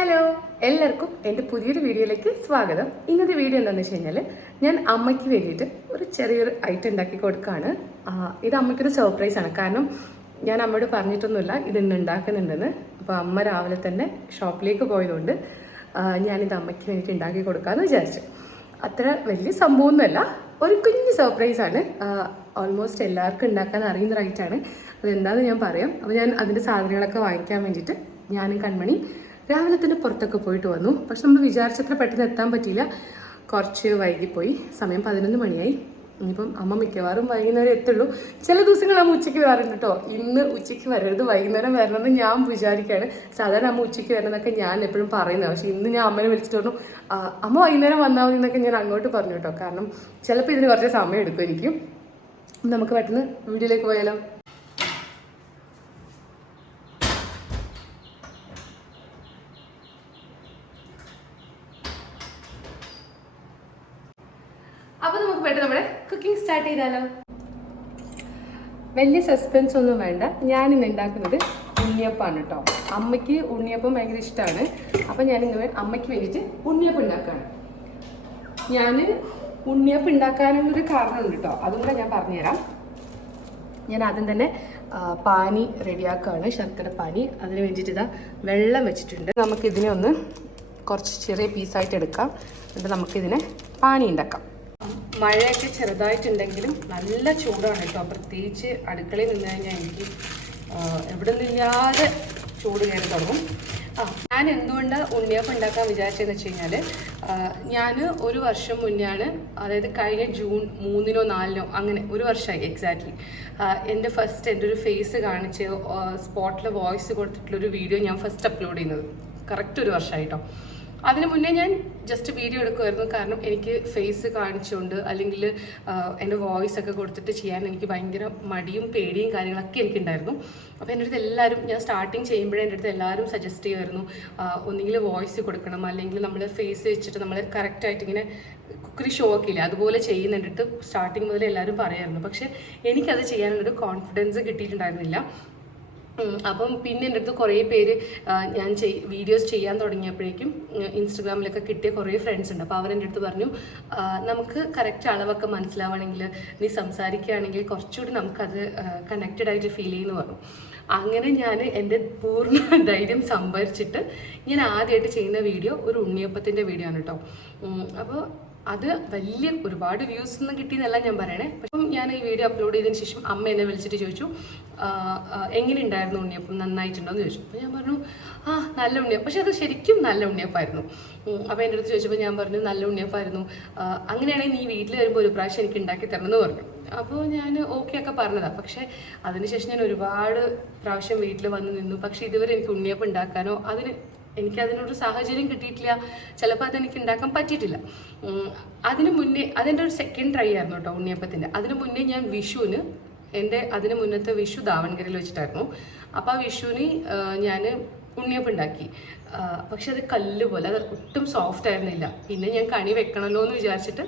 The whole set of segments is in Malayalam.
ഹലോ, എല്ലാവർക്കും എൻ്റെ പുതിയൊരു വീഡിയോയിലേക്ക് സ്വാഗതം. ഇന്നത്തെ വീഡിയോ എന്താണെന്ന് വെച്ച് കഴിഞ്ഞാൽ ഞാൻ അമ്മയ്ക്ക് വേണ്ടിയിട്ട് ഒരു ചെറിയൊരു ഐറ്റം ഉണ്ടാക്കി കൊടുക്കുകയാണ്. ഇത് അമ്മയ്ക്കൊരു സർപ്രൈസാണ്. കാരണം ഞാൻ അമ്മയോട് പറഞ്ഞിട്ടൊന്നുമില്ല ഇത് ഇന്ന് ഉണ്ടാക്കുന്നുണ്ടെന്ന്. അപ്പോൾ അമ്മ രാവിലെ തന്നെ ഷോപ്പിലേക്ക് പോയതുകൊണ്ട് ഞാനിത് അമ്മയ്ക്ക് വേണ്ടിയിട്ട് ഉണ്ടാക്കി കൊടുക്കാമെന്ന് വിചാരിച്ചു. അത്ര വലിയ സംഭവമൊന്നുമല്ല, ഒരു കുഞ്ഞ് സർപ്രൈസാണ്. ഓൾമോസ്റ്റ് എല്ലാവർക്കും ഉണ്ടാക്കാൻ അറിയുന്ന ഐറ്റമാണ്. അതെന്താണെന്ന് ഞാൻ പറയാം. അപ്പോൾ ഞാൻ അതിൻ്റെ സാധനങ്ങളൊക്കെ വാങ്ങിക്കാൻ വേണ്ടിയിട്ട് ഞാനും കൺമണി രാവിലെ തന്നെ പുറത്തൊക്കെ പോയിട്ട് വന്നു. പക്ഷെ നമ്മൾ വിചാരിച്ചത്ര പെട്ടെന്ന് എത്താൻ പറ്റിയില്ല, കുറച്ച് വൈകിപ്പോയി. സമയം 11 മണിയായി. ഇനിയിപ്പം അമ്മ മിക്കവാറും വൈകുന്നേരം എത്തുള്ളൂ. ചില ദിവസങ്ങൾ അമ്മ ഉച്ചയ്ക്ക് വരാറുണ്ട് കേട്ടോ. ഇന്ന് ഉച്ചയ്ക്ക് വരരുത്, വൈകുന്നേരം വരണമെന്ന് ഞാൻ വിചാരിക്കുകയാണ്. സാധാരണ അമ്മ ഉച്ചയ്ക്ക് വരണമെന്നൊക്കെ ഞാൻ എപ്പോഴും പറയുന്നത്. പക്ഷേ ഇന്ന് ഞാൻ അമ്മനെ വിളിച്ചിട്ട് പറഞ്ഞു അമ്മ വൈകുന്നേരം വന്നാൽ മതി എന്നൊക്കെ ഞാൻ അങ്ങോട്ട് പറഞ്ഞു കേട്ടോ. കാരണം ചിലപ്പോൾ ഇതിന് കുറച്ച് സമയം എടുക്കും എനിക്ക്. നമുക്ക് പെട്ടെന്ന് വീഡിയോയിലേക്ക് പോയാലോ. അപ്പോൾ നമുക്ക് പെട്ടെന്ന് നമ്മുടെ കുക്കിംഗ് സ്റ്റാർട്ട് ചെയ്താലോ. വലിയ സസ്പെൻസ് ഒന്നും വേണ്ട. ഞാനിന്ന് ഉണ്ടാക്കുന്നത് ഉണ്ണിയപ്പമാണ് കേട്ടോ. അമ്മയ്ക്ക് ഉണ്ണിയപ്പം ഭയങ്കര ഇഷ്ടമാണ്. അപ്പം ഞാനിന്ന് അമ്മയ്ക്ക് വേണ്ടിയിട്ട് ഉണ്ണിയപ്പം ഉണ്ടാക്കുകയാണ്. ഞാൻ ഉണ്ണിയപ്പം ഉണ്ടാക്കാനുള്ളൊരു കാരണമുണ്ട് കേട്ടോ, അതും കൂടെ ഞാൻ പറഞ്ഞുതരാം. ഞാൻ ആദ്യം തന്നെ പാനി റെഡിയാക്കുകയാണ്, ശർക്കര പാനി. അതിന് വേണ്ടിയിട്ട് ഇതാ വെള്ളം വെച്ചിട്ടുണ്ട്. നമുക്കിതിനെ ഒന്ന് കുറച്ച് ചെറിയ പീസായിട്ട് എടുക്കാം. എന്നിട്ട് നമുക്കിതിനെ പാനി ഉണ്ടാക്കാം. മഴയൊക്കെ ചെറുതായിട്ടുണ്ടെങ്കിലും നല്ല ചൂടാണ് കേട്ടോ. പ്രത്യേകിച്ച് അടുക്കളയിൽ നിന്ന് കഴിഞ്ഞാൽ എനിക്ക് എവിടെ നിന്നില്ലാതെ ചൂട് കയറി തുടങ്ങും. ഞാൻ എന്തുകൊണ്ടാണ് ഉണ്ണിയപ്പം ഉണ്ടാക്കാൻ വിചാരിച്ചതെന്ന് വെച്ച് കഴിഞ്ഞാൽ ഞാൻ ഒരു വർഷം മുന്നെയാണ്, അതായത് കഴിഞ്ഞ ജൂൺ 3-നോ 4-നോ അങ്ങനെ ഒരു വർഷമായി എക്സാക്ട്ലി, എൻ്റെ ഒരു ഫേസ് കാണിച്ച് സ്പോട്ടിൽ വോയിസ് കൊടുത്തിട്ടുള്ളൊരു വീഡിയോ ഞാൻ ഫസ്റ്റ് അപ്ലോഡ് ചെയ്യുന്നത്. കറക്റ്റ് ഒരു വർഷമായിട്ടോ. അതിന് മുന്നേ ഞാൻ ജസ്റ്റ് വീഡിയോ എടുക്കുമായിരുന്നു. കാരണം എനിക്ക് ഫേസ് കാണിച്ചുകൊണ്ട് അല്ലെങ്കിൽ എൻ്റെ വോയിസ് ഒക്കെ കൊടുത്തിട്ട് ചെയ്യാൻ എനിക്ക് ഭയങ്കര മടിയും പേടിയും കാര്യങ്ങളൊക്കെ എനിക്കുണ്ടായിരുന്നു. അപ്പോൾ എൻ്റെ അടുത്ത് എല്ലാവരും, ഞാൻ സ്റ്റാർട്ടിങ് ചെയ്യുമ്പോഴേ എൻ്റെ അടുത്ത് എല്ലാവരും സജസ്റ്റ് ചെയ്യുമായിരുന്നു ഒന്നുകിൽ വോയിസ് കൊടുക്കണം, അല്ലെങ്കിൽ നമ്മൾ ഫേസ് വെച്ചിട്ട് നമ്മൾ കറക്റ്റായിട്ട് ഇങ്ങനെ കുക്കറി ഷോ ഒക്കെ ഇല്ല അതുപോലെ ചെയ്യുന്ന എൻ്റെ അടുത്ത് സ്റ്റാർട്ടിങ് മുതൽ എല്ലാവരും പറയായിരുന്നു. പക്ഷേ എനിക്കത് ചെയ്യാനുള്ളൊരു കോൺഫിഡൻസ് കിട്ടിയിട്ടുണ്ടായിരുന്നില്ല. അപ്പം പിന്നെ എൻ്റെ അടുത്ത് കുറേ പേര് ഞാൻ വീഡിയോസ് ചെയ്യാൻ തുടങ്ങിയപ്പോഴേക്കും ഇൻസ്റ്റഗ്രാമിലൊക്കെ കിട്ടിയ കുറേ ഫ്രണ്ട്സ് ഉണ്ട്. അപ്പോൾ അവരെൻ്റെ അടുത്ത് പറഞ്ഞു നമുക്ക് കറക്റ്റ് അളവൊക്കെ മനസ്സിലാവണമെങ്കിൽ നീ സംസാരിക്കുകയാണെങ്കിൽ കുറച്ചുകൂടി നമുക്കത് കണക്റ്റഡ് ആയിട്ട് ഫീൽ ചെയ്യുന്നു പറഞ്ഞു. അങ്ങനെ ഞാൻ എൻ്റെ പൂർണ്ണ ധൈര്യം സംഭരിച്ചിട്ട് ഞാൻ ആദ്യമായിട്ട് ചെയ്യുന്ന വീഡിയോ ഒരു ഉണ്ണിയപ്പത്തിൻ്റെ വീഡിയോ ആണ് കേട്ടോ. അപ്പോൾ അത് വലിയ ഒരുപാട് വ്യൂസ് ഒന്നും കിട്ടിയെന്നല്ല ഞാൻ പറയണേ. അപ്പം ഞാൻ ഈ വീഡിയോ അപ്ലോഡ് ചെയ്തതിന് ശേഷം അമ്മ എന്നെ വിളിച്ചിട്ട് ചോദിച്ചു എങ്ങനെ ഉണ്ടായിരുന്നു ഉണ്ണിയപ്പം, നന്നായിട്ടുണ്ടോ എന്ന് ചോദിച്ചു. അപ്പോൾ ഞാൻ പറഞ്ഞു നല്ല ഉണ്ണിയപ്പം. പക്ഷെ അത് ശരിക്കും നല്ല ഉണ്ണിയപ്പമായിരുന്നു. അപ്പോൾ എൻ്റെ അടുത്ത് ചോദിച്ചപ്പോൾ ഞാൻ പറഞ്ഞു നല്ല ഉണ്ണിയപ്പമായിരുന്നു, അങ്ങനെയാണെങ്കിൽ നീ വീട്ടിൽ വരുമ്പോൾ ഒരു പ്രാവശ്യം എനിക്ക് ഉണ്ടാക്കി തരണമെന്ന് പറഞ്ഞു. അപ്പോൾ ഞാൻ ഓക്കെ ഒക്കെ പറഞ്ഞതാണ്. പക്ഷേ അതിനുശേഷം ഞാൻ ഒരുപാട് പ്രാവശ്യം വീട്ടിൽ വന്ന് നിന്നു. പക്ഷേ ഇതുവരെ എനിക്ക് ഉണ്ണിയപ്പം ഉണ്ടാക്കാനോ എനിക്കതിനൊരു സാഹചര്യം കിട്ടിയിട്ടില്ല. ചിലപ്പോൾ അതെനിക്ക് ഉണ്ടാക്കാൻ പറ്റിയിട്ടില്ല. അതിന് മുന്നേ അതെൻ്റെ ഒരു സെക്കൻഡ് ട്രൈ ആയിരുന്നു കേട്ടോ ഉണ്ണിയപ്പത്തിൻ്റെ. അതിന് മുന്നേ ഞാൻ വിഷുവിന് അതിന് മുന്നത്തെ വിഷു ദാവൺഗരയിൽ വെച്ചിട്ടായിരുന്നു. അപ്പോൾ ആ വിഷുവിന് ഞാൻ ഉണ്ണിയപ്പം ഉണ്ടാക്കി. പക്ഷെ അത് കല്ല് പോലെ, അത് ഒട്ടും സോഫ്റ്റ് ആയിരുന്നില്ല. പിന്നെ ഞാൻ കണി വെക്കണമല്ലോ എന്ന് വിചാരിച്ചിട്ട്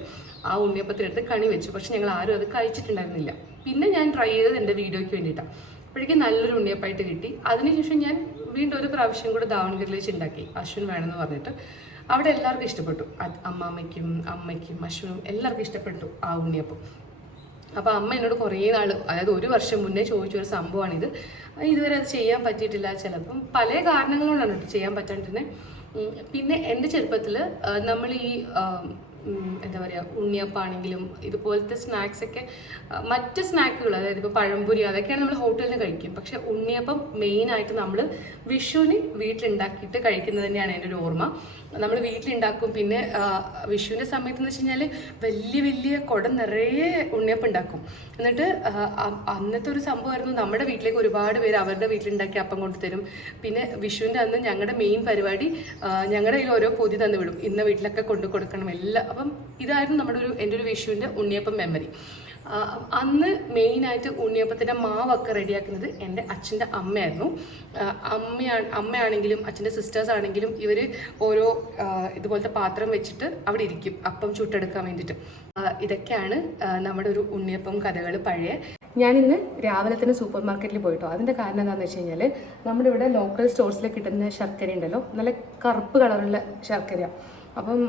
ആ ഉണ്ണിയപ്പത്തിനടുത്ത് കണി വെച്ചു. പക്ഷെ ഞങ്ങൾ ആരും അത് കഴിച്ചിട്ടുണ്ടായിരുന്നില്ല. പിന്നെ ഞാൻ ട്രൈ ചെയ്തത് എൻ്റെ വീഡിയോയ്ക്ക് വേണ്ടിയിട്ടാണ്. അപ്പോഴേക്കും നല്ലൊരു ഉണ്ണിയപ്പമായിട്ട് കിട്ടി. അതിനുശേഷം ഞാൻ വീണ്ടും ഒരു പ്രാവശ്യം കൂടെ ദാവൺഗരയിൽ വെച്ച് ഉണ്ടാക്കി, അശ്വിൻ വേണമെന്ന് പറഞ്ഞിട്ട്. അവിടെ എല്ലാവർക്കും ഇഷ്ടപ്പെട്ടു, അമ്മയ്ക്കും അശ്വിനും എല്ലാവർക്കും ഇഷ്ടപ്പെട്ടു ആ ഉണ്ണിയപ്പം. അപ്പോൾ അമ്മ എന്നോട് കുറേ നാൾ, അതായത് ഒരു വർഷം മുന്നേ ചോദിച്ചൊരു സംഭവമാണിത്. ഇതുവരെ അത് ചെയ്യാൻ പറ്റിയിട്ടില്ല. ചിലപ്പം പല കാരണങ്ങളോടാണ് ചെയ്യാൻ പറ്റാണ്ടിരുന്നത്. പിന്നെ എൻ്റെ ചെറുപ്പത്തിൽ നമ്മൾ ഈ എന്താ പറയുക, ഉണ്ണിയപ്പാണെങ്കിലും ഇതുപോലത്തെ സ്നാക്സൊക്കെ, മറ്റ് സ്നാക്കുകൾ, അതായത് ഇപ്പോൾ പഴംപൊരി അതൊക്കെയാണ് നമ്മൾ ഹോട്ടലിൽ നിന്ന് കഴിക്കും. പക്ഷെ ഉണ്ണിയപ്പം മെയിനായിട്ട് നമ്മൾ വിഷുവിന് വീട്ടിലുണ്ടാക്കിയിട്ട് കഴിക്കുന്നത് തന്നെയാണ് എൻ്റെ ഒരു ഓർമ്മ. നമ്മൾ വീട്ടിലുണ്ടാക്കും. പിന്നെ വിഷുവിൻ്റെ സമയത്ത് എന്ന് വെച്ച് കഴിഞ്ഞാൽ വലിയ വലിയ കുടം നിറയെ ഉണ്ണിയപ്പം ഉണ്ടാക്കും. എന്നിട്ട് അന്നത്തെ ഒരു സംഭവമായിരുന്നു, നമ്മുടെ വീട്ടിലേക്ക് ഒരുപാട് പേര് അവരുടെ വീട്ടിലുണ്ടാക്കി അപ്പം കൊണ്ടുതരും. പിന്നെ വിഷുവിൻ്റെ അന്ന് ഞങ്ങളുടെ മെയിൻ പരിപാടി, ഞങ്ങളുടെ കയ്യിൽ ഓരോ പൊതി തന്നു വിടും, ഇന്ന വീട്ടിലൊക്കെ കൊണ്ടു കൊടുക്കണം എല്ലാം. അപ്പം ഇതായിരുന്നു എൻ്റെ ഒരു വിഷുവിൻ്റെ ഉണ്ണിയപ്പം മെമ്മറി. അന്ന് മെയിനായിട്ട് ഉണ്ണിയപ്പത്തിൻ്റെ മാവൊക്കെ റെഡിയാക്കുന്നത് എൻ്റെ അച്ഛൻ്റെ അമ്മയായിരുന്നു. അമ്മയാണെങ്കിലും അച്ഛൻ്റെ സിസ്റ്റേഴ്സ് ആണെങ്കിലും ഇവർ ഓരോ ഇതുപോലത്തെ പാത്രം വെച്ചിട്ട് അവിടെ ഇരിക്കും അപ്പം ചുട്ടെടുക്കാൻ വേണ്ടിയിട്ട്. ഇതൊക്കെയാണ് നമ്മുടെ ഒരു ഉണ്ണിയപ്പം കഥകൾ പഴയ. ഞാനിന്ന് രാവിലെ തന്നെ സൂപ്പർ മാർക്കറ്റിൽ പോയിട്ടോ. അതിൻ്റെ കാരണം എന്താണെന്ന് വെച്ച് കഴിഞ്ഞാൽ നമ്മുടെ ഇവിടെ ലോക്കൽ സ്റ്റോഴ്സിൽ കിട്ടുന്ന ശർക്കര ഉണ്ടല്ലോ, നല്ല കറുപ്പ് കളറുള്ള ശർക്കരയാണ്. അപ്പം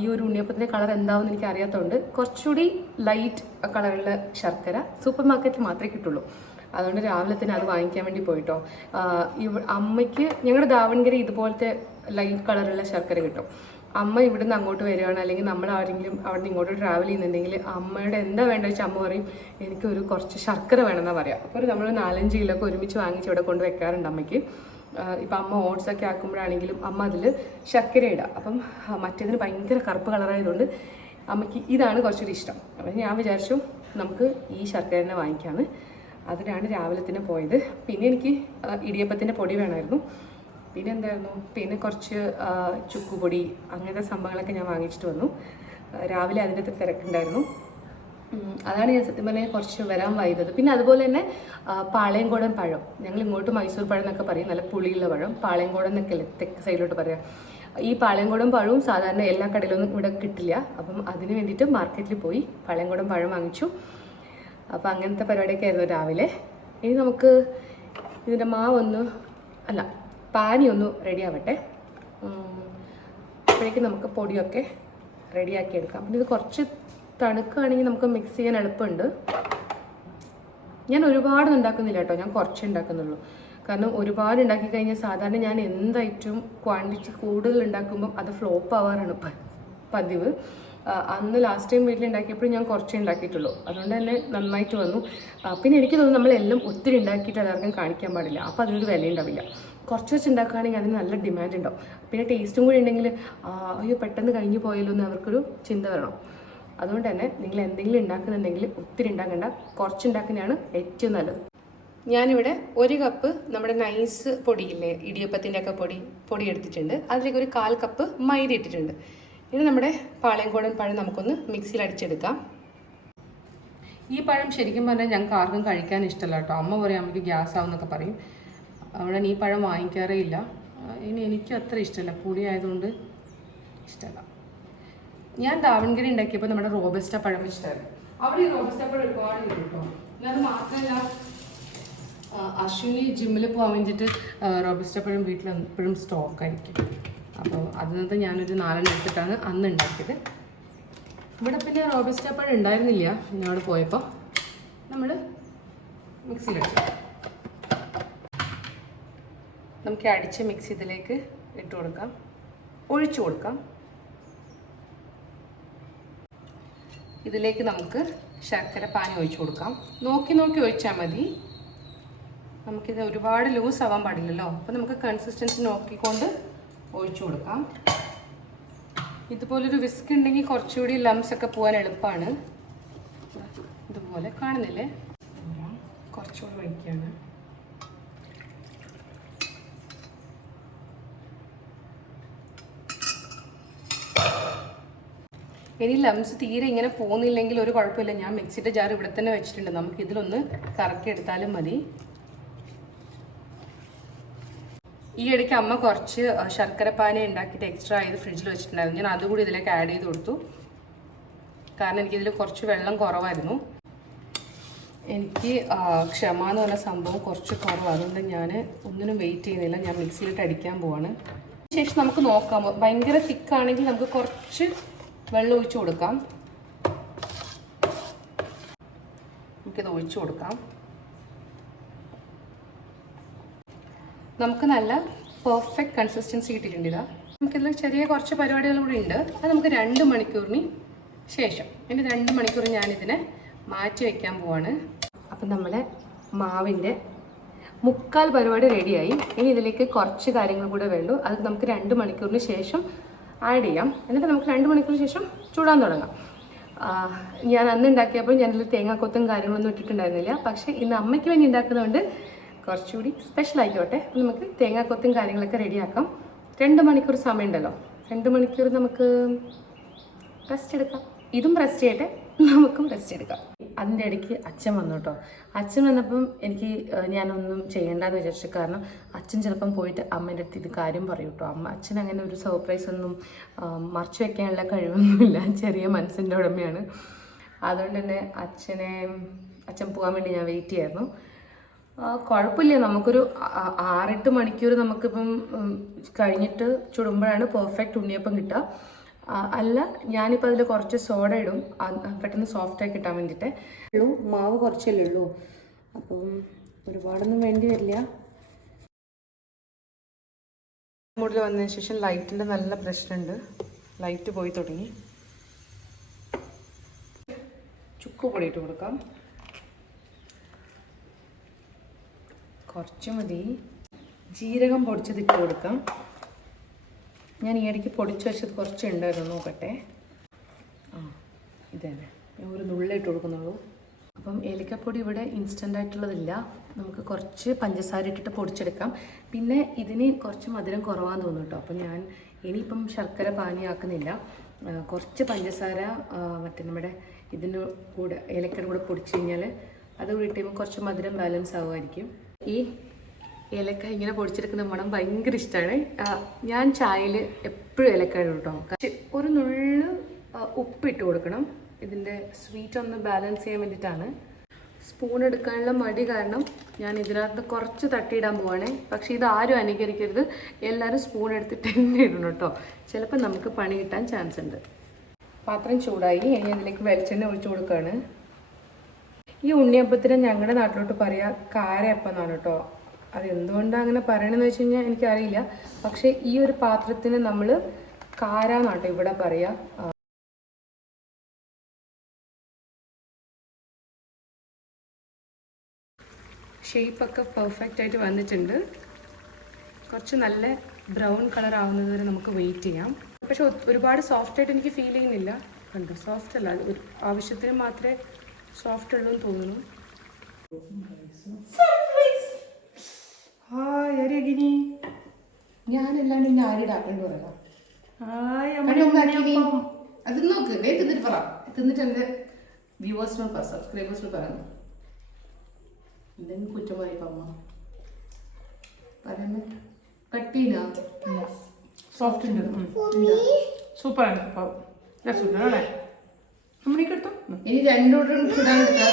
ഈ ഒരു ഉണ്ണിയപ്പത്തിൻ്റെ കളർ എന്താണെന്ന് എനിക്ക് അറിയാത്തതുകൊണ്ട് കുറച്ചുകൂടി ലൈറ്റ് കളറുള്ള ശർക്കര സൂപ്പർ മാർക്കറ്റിൽ മാത്രമേ കിട്ടുള്ളൂ. അതുകൊണ്ട് രാവിലെ തന്നെ അത് വാങ്ങിക്കാൻ വേണ്ടി പോയിട്ടോ. അമ്മയ്ക്ക് ഞങ്ങളുടെ ദാവൺഗിരി ഇതുപോലത്തെ ലൈറ്റ് കളറുള്ള ശർക്കര കിട്ടും. അമ്മ ഇവിടുന്ന് അങ്ങോട്ട് വരികയാണ്, അല്ലെങ്കിൽ നമ്മൾ ആരെങ്കിലും അവിടെ നിന്ന് ഇങ്ങോട്ട് ട്രാവൽ ചെയ്യുന്നുണ്ടെങ്കിൽ അമ്മയുടെ എന്താ വേണ്ടത് വെച്ചാൽ അമ്മ പറയും എനിക്കൊരു കുറച്ച് ശർക്കര വേണമെന്നാണ് പറയാം. അപ്പോൾ നമ്മൾ 4-5 കിലോക്കെ ഒരുമിച്ച് വാങ്ങിച്ച് ഇവിടെ കൊണ്ട് വെക്കാറുണ്ട് അമ്മയ്ക്ക്. ഇപ്പം അമ്മ ഓട്സൊക്കെ ആക്കുമ്പോഴാണെങ്കിലും അമ്മ അതിൽ ശർക്കര ഇടുക. അപ്പം മറ്റേതിന് ഭയങ്കര കറുപ്പ് കളറായതുകൊണ്ട് അമ്മയ്ക്ക് ഇതാണ് കുറച്ചൊരു ഇഷ്ടം. അപ്പം ഞാൻ വിചാരിച്ചു നമുക്ക് ഈ ശർക്കര തന്നെ വാങ്ങിക്കാമെന്ന്. അതിനാണ് രാവിലെ തന്നെ പോയത്. പിന്നെ എനിക്ക് ഇടിയപ്പത്തിൻ്റെ പൊടി വേണമായിരുന്നു. പിന്നെ എന്തായിരുന്നു, പിന്നെ കുറച്ച് ചുക്കുപൊടി അങ്ങനത്തെ സംഭവങ്ങളൊക്കെ ഞാൻ വാങ്ങിച്ചിട്ട് വന്നു. രാവിലെ അതിൻ്റെ തിരക്കുണ്ടായിരുന്നു. അതാണ് ഞാൻ സത്യം പറഞ്ഞാൽ കുറച്ച് വരാൻ വൈകുന്നത്. പിന്നെ അതുപോലെ തന്നെ പാളയംകോടൻ പഴം, ഞങ്ങൾ ഇങ്ങോട്ട് മൈസൂർ പഴം എന്നൊക്കെ പറയും, നല്ല പുളിയുള്ള പഴം. പാളയംകോടൻ എന്നൊക്കെ അല്ലേ തെക്ക് സൈഡിലോട്ട് പറയാം. ഈ പാളയംകോടൻ പഴവും സാധാരണ എല്ലാ കടയിലൊന്നും ഇവിടെ കിട്ടില്ല. അപ്പം അതിന് വേണ്ടിയിട്ട് മാർക്കറ്റിൽ പോയി പാളയംകോടൻ പഴം വാങ്ങിച്ചു. അപ്പം അങ്ങനത്തെ പരിപാടിയൊക്കെ ആയിരുന്നു രാവിലെ. ഇനി നമുക്ക് ഇതിൻ്റെ പാനി ഒന്ന് റെഡി ആവട്ടെ. അപ്പോഴേക്കും നമുക്ക് പൊടിയൊക്കെ റെഡിയാക്കി എടുക്കാം. പിന്നെ ഇത് കുറച്ച് തണുക്കുകയാണെങ്കിൽ നമുക്ക് മിക്സ് ചെയ്യാൻ എളുപ്പമുണ്ട്. ഞാൻ ഒരുപാടൊന്നും ഉണ്ടാക്കുന്നില്ല കേട്ടോ, ഞാൻ കുറച്ചേ ഉണ്ടാക്കുന്നുള്ളൂ. കാരണം ഒരുപാട് ഉണ്ടാക്കി കഴിഞ്ഞാൽ സാധാരണ ഞാൻ എന്തായിട്ടും ക്വാണ്ടിറ്റി കൂടുതൽ ഉണ്ടാക്കുമ്പോൾ അത് ഫ്ലോപ്പ് ആവാറാണ് പതിവ്. അന്ന് ലാസ്റ്റ് ടൈം വീട്ടിലുണ്ടാക്കിയപ്പോഴും ഞാൻ കുറച്ചേ ഉണ്ടാക്കിയിട്ടുള്ളൂ. അതുകൊണ്ട് തന്നെ നന്നായിട്ട് വന്നു. പിന്നെ എനിക്ക് തോന്നുന്നു നമ്മളെല്ലാം ഒത്തിരി ഉണ്ടാക്കിയിട്ട് എല്ലാവർക്കും കാണിക്കാൻ പാടില്ല. അപ്പോൾ അതിനൊരു വില ഉണ്ടാവില്ല. കുറച്ച് വെച്ച് ഉണ്ടാക്കുകയാണെങ്കിൽ അതിന് നല്ല ഡിമാൻഡ് ഉണ്ടാവും. പിന്നെ ടേസ്റ്റും കൂടി ഉണ്ടെങ്കിൽ അയ്യോ പെട്ടെന്ന് കഴിഞ്ഞു പോയല്ലോ എന്ന് അവർക്കൊരു ചിന്ത വരണം. അതുകൊണ്ട് തന്നെ നിങ്ങൾ എന്തെങ്കിലും ഉണ്ടാക്കുന്നുണ്ടെങ്കിൽ ഒത്തിരി ഉണ്ടാക്കണ്ട, കുറച്ചുണ്ടാക്കുന്നതാണ് ഏറ്റവും നല്ലത്. ഞാനിവിടെ 1 കപ്പ് നമ്മുടെ നൈസ് പൊടിയില്ലേ, ഇടിയപ്പത്തിൻ്റെ ഒക്കെ പൊടി എടുത്തിട്ടുണ്ട്. അതിലേക്ക് ഒരു 1/4 കപ്പ് മൈദ ഇട്ടിട്ടുണ്ട്. ഇനി നമ്മുടെ പാളയംകോടൻ പഴം നമുക്കൊന്ന് മിക്സിയിൽ അടിച്ചെടുക്കാം. ഈ പഴം ശരിക്കും പറഞ്ഞാൽ ഞങ്ങൾക്ക് ആർക്കും കഴിക്കാൻ ഇഷ്ടമല്ല കേട്ടോ. അമ്മ പറയും അമ്മയ്ക്ക് ഗ്യാസ് ആവുമെന്നൊക്കെ പറയും. അവിടെ ഈ പഴം വാങ്ങിക്കാറേ ഇല്ല. ഇനി എനിക്കും അത്ര ഇഷ്ടമല്ല, പുളി ആയതുകൊണ്ട് ഇഷ്ടമല്ല. ഞാൻ ദാവൺഗിരി ഉണ്ടാക്കിയപ്പോൾ നമ്മുടെ റോബസ്റ്റ പഴം ഇഷ്ടമായിരുന്നു. അവിടെ ഈ റോബസ്റ്റ പഴം ഒരുപാട് കിട്ടും കേട്ടോ. പിന്നെ അത് മാത്രമല്ല അശ്വിനി ജിമ്മിൽ പോകാൻ വേണ്ടിയിട്ട് റോബസ്റ്റ പഴം വീട്ടിൽ എപ്പോഴും സ്റ്റോക്കായിരിക്കും. അപ്പോൾ അതിനകത്ത് ഞാനൊരു 4 എടുത്തിട്ടാണ് അന്ന് ഉണ്ടാക്കിയത്. ഇവിടെ പിന്നെ റോബസ്റ്റ പഴം ഉണ്ടായിരുന്നില്ല. ഞങ്ങൾ പോയപ്പോൾ നമ്മൾ മിക്സിയിലിട്ടു. നമുക്ക് അടിച്ച മിക്സി ഇതിലേക്ക് ഇട്ട് കൊടുക്കാം, ഒഴിച്ചു കൊടുക്കാം. ഇതിലേക്ക് നമുക്ക് ശർക്കര പാനി ഒഴിച്ചു കൊടുക്കാം. നോക്കി ഒഴിച്ചാൽ മതി. നമുക്കിത് ഒരുപാട് ലൂസ് ആവാൻ പാടില്ലല്ലോ. അപ്പോൾ നമുക്ക് കൺസിസ്റ്റൻസി നോക്കിക്കൊണ്ട് ഒഴിച്ചു കൊടുക്കാം. ഇതുപോലൊരു വിസ്ക് ഉണ്ടെങ്കിൽ കുറച്ചുകൂടി ലംസ് ഒക്കെ പോകാൻ എളുപ്പമാണ്. ഇതുപോലെ കാണുന്നില്ലേ, കുറച്ചുകൂടി ഒഴിക്കുകയാണ്. ഇനി ലംസ് തീരെ ഇങ്ങനെ പോകുന്നില്ലെങ്കിൽ ഒരു കുഴപ്പമില്ല, ഞാൻ മിക്സിയുടെ ജാർ ഇവിടെ തന്നെ വെച്ചിട്ടുണ്ട്. നമുക്ക് ഇതിലൊന്ന് കറക്കി എടുത്താലും മതി. ഈ ഇടയ്ക്ക് അമ്മ കുറച്ച് ശർക്കര പാനി ഉണ്ടാക്കിയിട്ട് എക്സ്ട്രാ ചെയ്ത് ഫ്രിഡ്ജിൽ വെച്ചിട്ടുണ്ടായിരുന്നു. ഞാൻ അതുകൂടി ഇതിലേക്ക് ആഡ് ചെയ്ത് കൊടുത്തു. കാരണം എനിക്കിതിൽ കുറച്ച് വെള്ളം കുറവായിരുന്നു. എനിക്ക് ക്ഷമ എന്ന് പറഞ്ഞ സംഭവം കുറച്ച് കുറവാണ്. അതുകൊണ്ട് ഞാൻ ഒന്നിനും വെയിറ്റ് ചെയ്യുന്നില്ല, ഞാൻ മിക്സിയിലിട്ട് അടിക്കാൻ പോവാണ്. ശേഷം നമുക്ക് നോക്കാം. ഭയങ്കര തിക്കാണെങ്കിൽ നമുക്ക് കുറച്ച് വെള്ളം ഒഴിച്ചു കൊടുക്കാം. നമുക്കിത് ഒഴിച്ചു കൊടുക്കാം. നമുക്ക് നല്ല പെർഫെക്റ്റ് കൺസിസ്റ്റൻസി കിട്ടിയിട്ടുണ്ട്. നമുക്കിതിൽ ചെറിയ കുറച്ച് പരിപാടികൾ കൂടി ഉണ്ട്. അത് നമുക്ക് 2 മണിക്കൂറിന് ശേഷം, എൻ്റെ 2 മണിക്കൂർ ഞാനിതിനെ മാറ്റി വയ്ക്കാൻ പോവാണ്. അപ്പം നമ്മളെ മാവിൻ്റെ 3/4 പരിപാടി റെഡിയായി. ഇനി ഇതിലേക്ക് കുറച്ച് കാര്യങ്ങൾ കൂടെ വേണ്ടു. അത് നമുക്ക് 2 മണിക്കൂറിന് ശേഷം ആഡ് ചെയ്യാം. എന്നിട്ട് നമുക്ക് 2 മണിക്കൂറിന് ശേഷം ചൂടാൻ തുടങ്ങാം. ഞാൻ അന്ന് ഉണ്ടാക്കിയപ്പോൾ ഞാനിതിൽ തേങ്ങാക്കൊത്തും കാര്യങ്ങളൊന്നും ഇട്ടിട്ടുണ്ടായിരുന്നില്ല. പക്ഷേ ഇന്ന് അമ്മയ്ക്ക് വേണ്ടി ഉണ്ടാക്കുന്നതുകൊണ്ട് കുറച്ചുകൂടി സ്പെഷ്യൽ ആയിക്കോട്ടെ. നമുക്ക് തേങ്ങാക്കൊത്തും കാര്യങ്ങളൊക്കെ റെഡിയാക്കാം. 2 മണിക്കൂർ സമയമുണ്ടല്ലോ, 2 മണിക്കൂർ നമുക്ക് റെസ്റ്റ് എടുക്കാം. ഇതും റെസ്റ്റ് ചെയ്യട്ടെ. നമുക്കും റെസ്റ്റ് എടുക്കാം. അതിൻ്റെ ഇടയ്ക്ക് അച്ഛൻ വന്നു കേട്ടോ. അച്ഛൻ വന്നപ്പം എനിക്ക് ഞാനൊന്നും ചെയ്യേണ്ടെന്ന് വിചാരിച്ചു. കാരണം അച്ഛൻ ചിലപ്പം പോയിട്ട് അമ്മേൻ്റെ അടുത്ത് ഇത് കാര്യം പറയും കേട്ടോ. അച്ഛൻ അങ്ങനെ ഒരു സർപ്രൈസ് ഒന്നും മറച്ചു വെക്കാനുള്ള കഴിവൊന്നുമില്ല. ചെറിയ മനസ്സിൻ്റെ ഉടമയാണ്. അതുകൊണ്ട് തന്നെ അച്ഛൻ പോകാൻ വേണ്ടി ഞാൻ വെയിറ്റ് ചെയ്യായിരുന്നു. കുഴപ്പമില്ല, നമുക്കൊരു 6-8 മണിക്കൂർ നമുക്കിപ്പം കഴിഞ്ഞിട്ട് ചുടുമ്പോഴാണ് പെർഫെക്റ്റ് ഉണ്ണിയപ്പം കിട്ടുക. അല്ല, ഞാനിപ്പോൾ അതിൽ കുറച്ച് സോഡ ഇടും പെട്ടെന്ന് സോഫ്റ്റായി കിട്ടാൻ വേണ്ടിയിട്ട്. മാവ് കുറച്ചല്ലേ ഉള്ളൂ, അപ്പം ഒരുപാടൊന്നും വേണ്ടി വരില്ല. മൂഡിൽ വന്നതിന് ശേഷം ലൈറ്റിൻ്റെ നല്ല പ്രശ്നമുണ്ട്. ലൈറ്റ് പോയി തുടങ്ങി. ചുക്ക് പൊടി ഇട്ട് കൊടുക്കാം, കുറച്ച് മതി. ജീരകം പൊടിച്ചത് ഇട്ട് കൊടുക്കാം. ഞാൻ ഈ ഇടയ്ക്ക് പൊടിച്ച് വെച്ചത് കുറച്ച് ഉണ്ടായിരുന്നു, നോക്കട്ടെ. ഇതന്നെ ഒരു നുള്ളിട്ട് കൊടുക്കുന്നുള്ളൂ. അപ്പം ഏലക്കപ്പൊടി ഇവിടെ ഇൻസ്റ്റൻ്റ് ആയിട്ടുള്ളതില്ല, നമുക്ക് കുറച്ച് പഞ്ചസാര ഇട്ടിട്ട് പൊടിച്ചെടുക്കാം. പിന്നെ ഇതിന് കുറച്ച് മധുരം കുറവാന്ന് തോന്നുന്നു കേട്ടോ. അപ്പം ഞാൻ ഇനിയിപ്പം ശർക്കര പാനിയാക്കുന്നില്ല. കുറച്ച് പഞ്ചസാര മറ്റേ നമ്മുടെ ഇതിന് കൂടെ ഏലക്കയുടെ കൂടെ പൊടിച്ച് കഴിഞ്ഞാൽ അത് കൂടി ഇട്ടുമ്പോൾ കുറച്ച് മധുരം ബാലൻസ് ആവുമായിരിക്കും. ഈ ഏലക്ക ഇങ്ങനെ പൊടിച്ചെടുക്കുന്ന മണം ഭയങ്കര ഇഷ്ടമാണ്. ഞാൻ ചായയിൽ എപ്പോഴും ഏലക്ക ഇടും കേട്ടോ. ഒരു നുള്ളു ഉപ്പിട്ട് കൊടുക്കണം, ഇതിൻ്റെ സ്വീറ്റ് ഒന്ന് ബാലൻസ് ചെയ്യാൻ വേണ്ടിയിട്ടാണ്. സ്പൂൺ എടുക്കാനുള്ള മടി കാരണം ഞാൻ ഇതിനകത്ത് കുറച്ച് തട്ടിയിടാൻ പോവാണേ. പക്ഷേ ഇത് ആരും അനുകരിക്കരുത്, എല്ലാവരും സ്പൂൺ എടുത്തിട്ട് തന്നെ ഇടണം കേട്ടോ. ചിലപ്പോൾ നമുക്ക് പണി കിട്ടാൻ ചാൻസ് ഉണ്ട്. പാത്രം ചൂടായി, ഇനി അതിലേക്ക് വെളിച്ചെണ്ണ ഒഴിച്ചു കൊടുക്കുകയാണ്. ഈ ഉണ്ണിയപ്പത്തിന് ഞങ്ങളുടെ നാട്ടിലോട്ട് പറയുക കാരയപ്പം എന്നാണ് കേട്ടോ. അത് എന്തുകൊണ്ടാണ് അങ്ങനെ പറയണമെന്ന് വെച്ച് കഴിഞ്ഞാൽ എനിക്കറിയില്ല. പക്ഷേ ഈ ഒരു പാത്രത്തിന് നമ്മൾ കാര എന്നാട്ടോ ഇവിടെ പറയുക. ഷേപ്പൊക്കെ പെർഫെക്റ്റ് ആയിട്ട് വന്നിട്ടുണ്ട്. കുറച്ച് നല്ല ബ്രൗൺ കളർ ആവുന്നത് വരെ നമുക്ക് വെയിറ്റ് ചെയ്യാം. പക്ഷെ ഒരുപാട് സോഫ്റ്റായിട്ട് എനിക്ക് ഫീൽ ചെയ്യുന്നില്ല. കണ്ടോ, സോഫ്റ്റ് അല്ല, ഒരു ആവശ്യത്തിന് മാത്രമേ സോഫ്റ്റ് ഉള്ളൂ എന്ന് തോന്നുന്നു. ഞാനല്ലാണ്ട് ഇനി ആരിടാക്കേണ്ടി പറയാം. അത് നോക്ക്, തിന്നിട്ട് പറ, തിന്നിട്ട് എൻ്റെ വ്യൂവേഴ്സിനോട് സബ്സ്ക്രൈബേഴ്സിനോട് പറയുന്നു. എന്തെങ്കിലും കുറ്റം പറയപ്പോ അമ്മ പറയുന്നത്. കട്ട് ചെയ്താ സോഫ്റ്റ് ഉണ്ട്, സൂപ്പറാണ്. അല്ലേ ഇനി രണ്ടോട്ടും ചുടാനെടുക്കാം.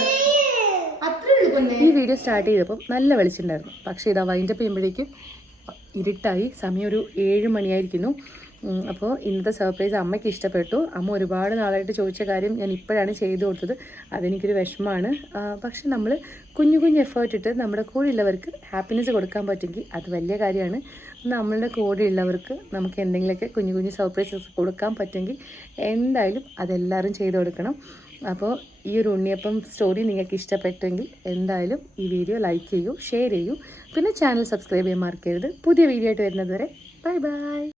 ഈ വീഡിയോ സ്റ്റാർട്ട് ചെയ്തപ്പോൾ നല്ല വെളിച്ചുണ്ടായിരുന്നു. പക്ഷേ ഇതാ വൈൻഡപ്പ് ചെയ്യുമ്പോഴേക്കും ഇരുട്ടായി. സമയം ഒരു 7 മണിയായിരിക്കുന്നു. അപ്പോൾ ഇന്നത്തെ സർപ്രൈസ് അമ്മയ്ക്ക് ഇഷ്ടപ്പെട്ടു. അമ്മ ഒരുപാട് നാളായിട്ട് ചോദിച്ച കാര്യം ഞാൻ ഇപ്പോഴാണ് ചെയ്തു കൊടുത്തത്. അതെനിക്കൊരു വിഷമമാണ്. പക്ഷെ നമ്മൾ കുഞ്ഞു എഫേർട്ട് ഇട്ട് നമ്മുടെ കൂടെയുള്ളവർക്ക് ഹാപ്പിനെസ് കൊടുക്കാൻ പറ്റുമെങ്കിൽ അത് വലിയ കാര്യമാണ്. നമ്മളുടെ കൂടെയുള്ളവർക്ക് നമുക്ക് എന്തെങ്കിലുമൊക്കെ കുഞ്ഞു സർപ്രൈസസ് കൊടുക്കാൻ പറ്റുമെങ്കിൽ എന്തായാലും അതെല്ലാവരും ചെയ്തു കൊടുക്കണം. അപ്പോൾ ഈ ഒരു ഉണ്ണിയപ്പം സ്റ്റോറി നിങ്ങൾക്ക് ഇഷ്ടപ്പെട്ടെങ്കിൽ എന്തായാലും ഈ വീഡിയോ ലൈക്ക് ചെയ്യൂ, ഷെയർ ചെയ്യൂ, പിന്നെ ചാനൽ സബ്സ്ക്രൈബ് ചെയ്യാൻ മറക്കരുത്. പുതിയ വീഡിയോ ആയിട്ട് വരുന്നത് വരെ ബൈ ബൈ.